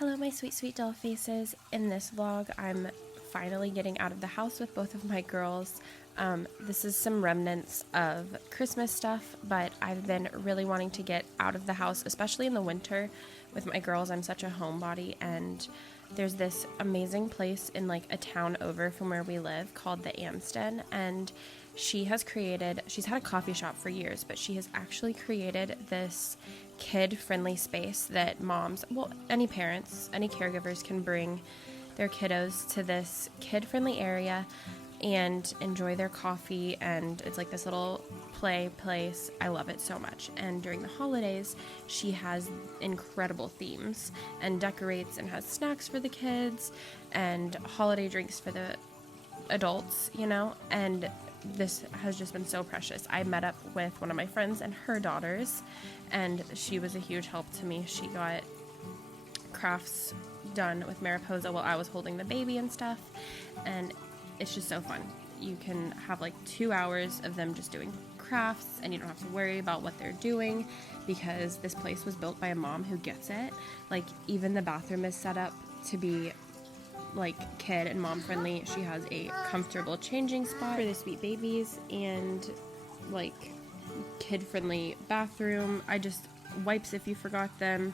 Hello my sweet sweet doll faces. In this vlog I'm finally getting out of the house with both of my girls. This is some remnants of Christmas stuff, but I've been really wanting to get out of the house, especially in the winter with my girls. I'm such a homebody, and there's this amazing place in like a town over from where we live called the Amsden, and she's had a coffee shop for years, but she has actually created this kid-friendly space that moms, well, any parents, any caregivers can bring their kiddos to this kid-friendly area and enjoy their coffee, and it's like this little play place. I love it so much. And during the holidays, she has incredible themes and decorates and has snacks for the kids and holiday drinks for the adults, you know, and this has just been so precious. I met up with one of my friends and her daughters, and she was a huge help to me. She got crafts done with Mariposa while I was holding the baby and stuff, and it's just so fun. You can have like 2 hours of them just doing crafts, and you don't have to worry about what they're doing because this place was built by a mom who gets it. Like, even the bathroom is set up to be like kid and mom friendly. She has a comfortable changing spot for the sweet babies and like kid friendly bathroom. Wipes if you forgot them.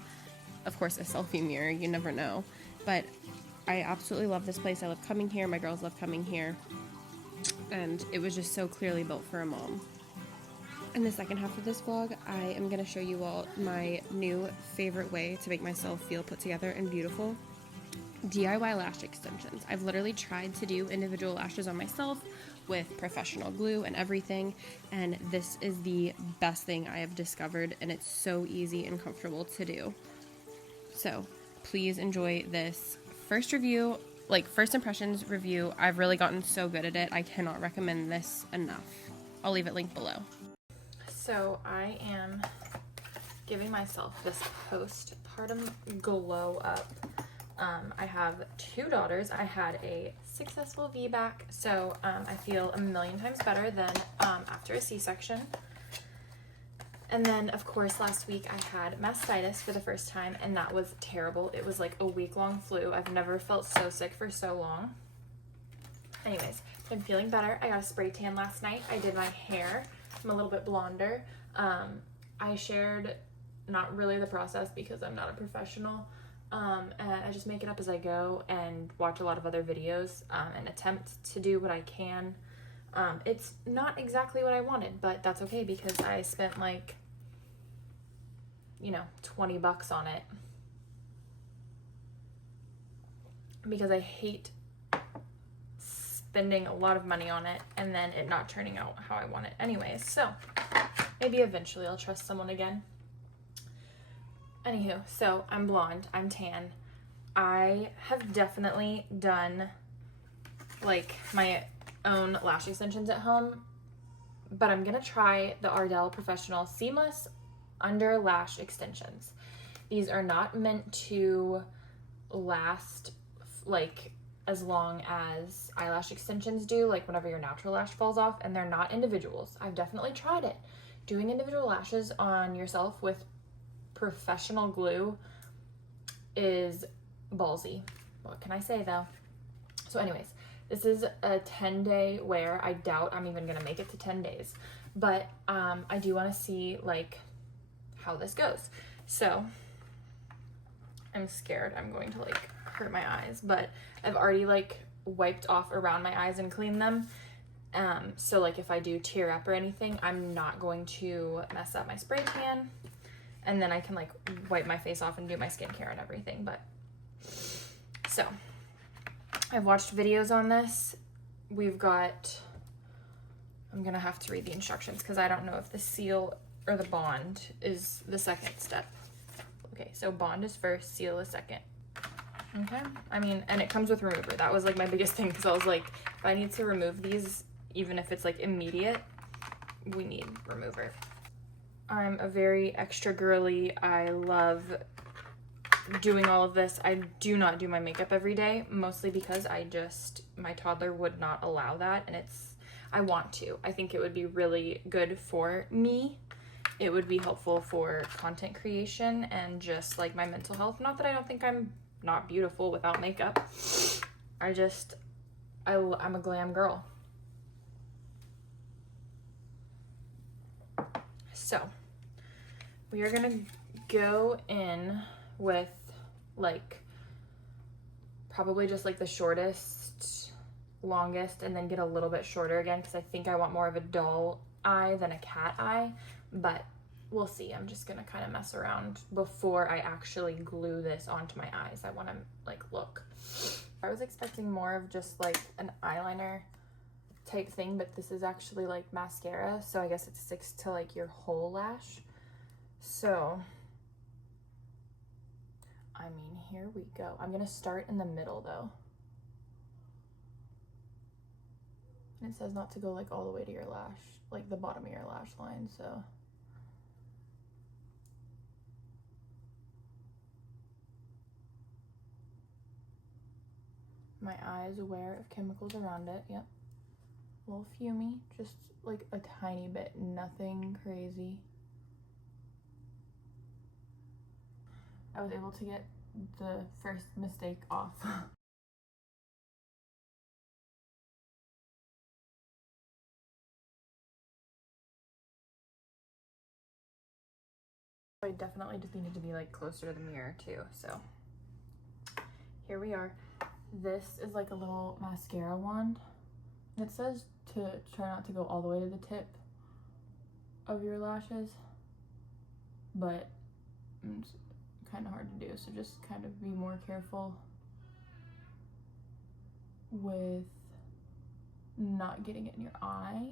Of course, a selfie mirror, you never know. But I absolutely love this place. I love coming here. My girls love coming here. And it was just so clearly built for a mom. In the second half of this vlog, I am going to show you all my new favorite way to make myself feel put together and beautiful. DIY lash extensions. I've literally tried to do individual lashes on myself with professional glue and everything, and this is the best thing I have discovered, and it's so easy and comfortable to do. So please enjoy this first review, like first impressions review. I've really gotten so good at it. I cannot recommend this enough. I'll leave it linked below. So I am giving myself this postpartum glow up. I have 2 daughters. I had a successful VBAC, so I feel a million times better than after a C-section. And then, of course, last week I had mastitis for the first time, and that was terrible. It was like a week-long flu. I've never felt so sick for so long. Anyways, I'm feeling better. I got a spray tan last night. I did my hair. I'm a little bit blonder. I shared not really the process because I'm not a professional. And I just make it up as I go and watch a lot of other videos and attempt to do what I can. It's not exactly what I wanted, but that's okay because I spent like, you know, $20 on it because I hate spending a lot of money on it and then it not turning out how I want it anyways. So maybe eventually I'll trust someone again. Anywho, so I'm blonde, I'm tan. I have definitely done like my own lash extensions at home, but I'm gonna try the Ardell Professional Seamless Under Lash Extensions. These are not meant to last like as long as eyelash extensions do, like whenever your natural lash falls off, and they're not individuals. I've definitely tried it. Doing individual lashes on yourself with professional glue is ballsy. What can I say though? So anyways, this is a 10-day wear. I doubt I'm even gonna make it to 10 days, but I do want to see like how this goes. So I'm scared I'm going to like hurt my eyes, but I've already like wiped off around my eyes and cleaned them. So like if I do tear up or anything, I'm not going to mess up my spray tan, and then I can like wipe my face off and do my skincare and everything. But so I've watched videos on this. I'm gonna have to read the instructions because I don't know if the seal or the bond is the second step. Okay, so bond is first, seal is second. Okay, I mean, and it comes with remover. That was like my biggest thing because I was like, if I need to remove these, even if it's like immediate, we need remover. I'm a very extra girly. I love doing all of this. I do not do my makeup every day, mostly because my toddler would not allow that, and I want to. I think it would be really good for me. It would be helpful for content creation and just like my mental health. Not that I don't think I'm not beautiful without makeup. I'm a glam girl. So we are gonna go in with like probably just like the shortest, longest, and then get a little bit shorter again because I think I want more of a doll eye than a cat eye, but we'll see. I'm just gonna kind of mess around before I actually glue this onto my eyes. I want to like look. I was expecting more of just like an eyeliner type thing, but this is actually like mascara, so I guess it sticks to like your whole lash. So I mean, here we go. I'm gonna start in the middle though, and it says not to go like all the way to your lash, like the bottom of your lash line. So my eyes aware of chemicals around it. Yep, a little fumey, just like a tiny bit, nothing crazy. I was able to get the first mistake off. I definitely just needed to be like closer to the mirror too, so here we are. This is like a little mascara wand. It says to try not to go all the way to the tip of your lashes, but it's kind of hard to do, so just kind of be more careful with not getting it in your eye.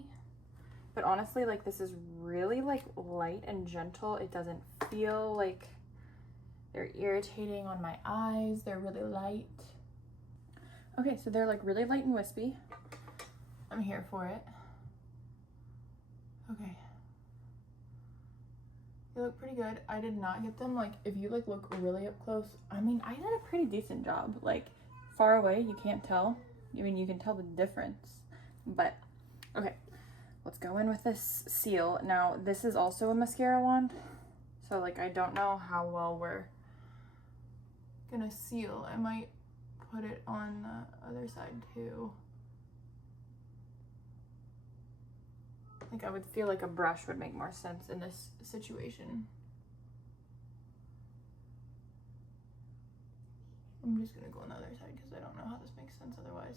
But honestly, like this is really like light and gentle. It doesn't feel like they're irritating on my eyes. They're really light. Okay, so they're like really light and wispy. I'm here for it. Okay. They look pretty good. I did not get them, like, if you like look really up close, I mean, I did a pretty decent job. Like, far away, you can't tell. I mean, you can tell the difference. But, okay, let's go in with this seal. Now, this is also a mascara wand. So, like, I don't know how well we're gonna seal. I might put it on the other side, too. Like, I would feel like a brush would make more sense in this situation. I'm just gonna go on the other side because I don't know how this makes sense otherwise.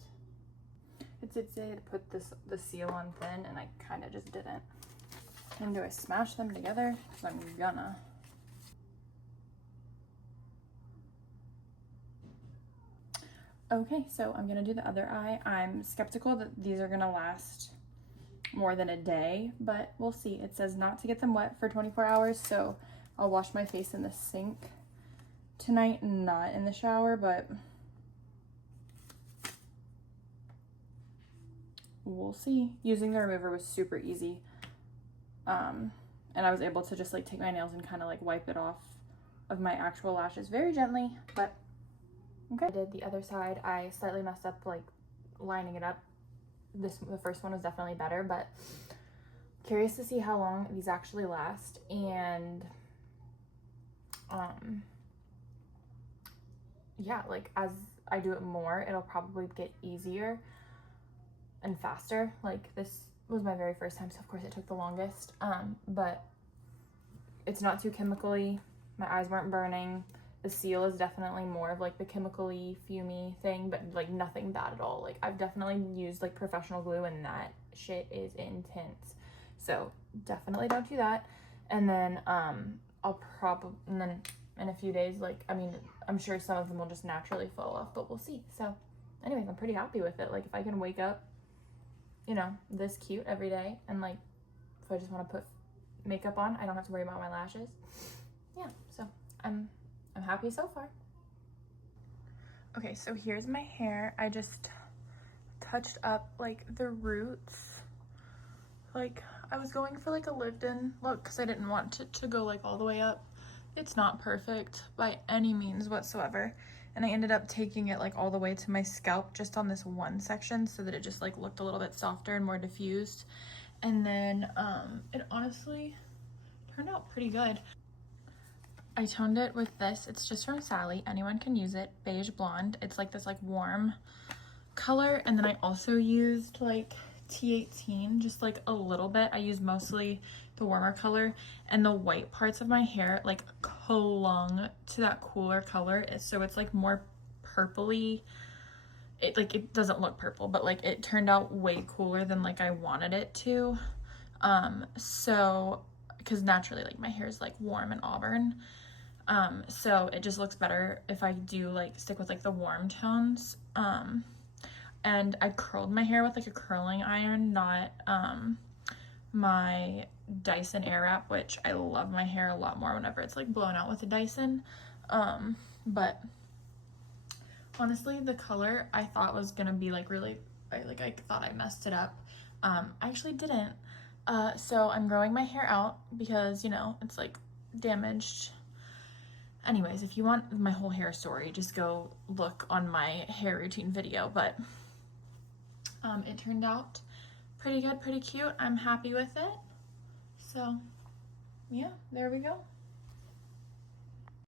It did say to put the seal on thin, and I kind of just didn't. And do I smash them together? Because I'm gonna. Okay, so I'm gonna do the other eye. I'm skeptical that these are gonna last more than a day, but we'll see. It says not to get them wet for 24 hours, so I'll wash my face in the sink tonight and not in the shower, but we'll see. Using the remover was super easy, and I was able to just like take my nails and kind of like wipe it off of my actual lashes very gently, but okay. I did the other side. I slightly messed up like lining it up. The first one was definitely better, but curious to see how long these actually last. And yeah, like as I do it more, it'll probably get easier and faster. Like this was my very first time, so of course it took the longest, but it's not too chemically. My eyes weren't burning. The seal is definitely more of like the chemically fumey thing, but like nothing bad at all. Like I've definitely used like professional glue and that shit is intense. So definitely don't do that. And then I'll probably, and then in a few days, like, I mean, I'm sure some of them will just naturally fall off, but we'll see. So anyways, I'm pretty happy with it. Like if I can wake up, you know, this cute every day, and like if I just want to put makeup on, I don't have to worry about my lashes. Yeah, so I'm happy so far. Okay, so here's my hair. I just touched up like the roots. Like I was going for like a lived-in look because I didn't want it to go like all the way up. It's not perfect by any means whatsoever. And I ended up taking it like all the way to my scalp just on this one section so that it just like looked a little bit softer and more diffused. And then it honestly turned out pretty good. I toned it with this. It's just from Sally. Anyone can use it. Beige blonde. It's like this like warm color. And then I also used like T18, just like a little bit. I used mostly the warmer color, and the white parts of my hair like clung to that cooler color. So it's like more purpley. It doesn't look purple, but like it turned out way cooler than like I wanted it to. So because naturally like my hair is like warm and auburn. So it just looks better if I do like stick with like the warm tones. And I curled my hair with like a curling iron, not my Dyson Airwrap, which I love my hair a lot more whenever it's like blown out with a Dyson. But honestly, the color I thought was gonna be like really, I thought I messed it up. I actually didn't. So I'm growing my hair out because, you know, it's like damaged. Anyways, if you want my whole hair story, just go look on my hair routine video. But it turned out pretty good, pretty cute. I'm happy with it. So yeah, there we go.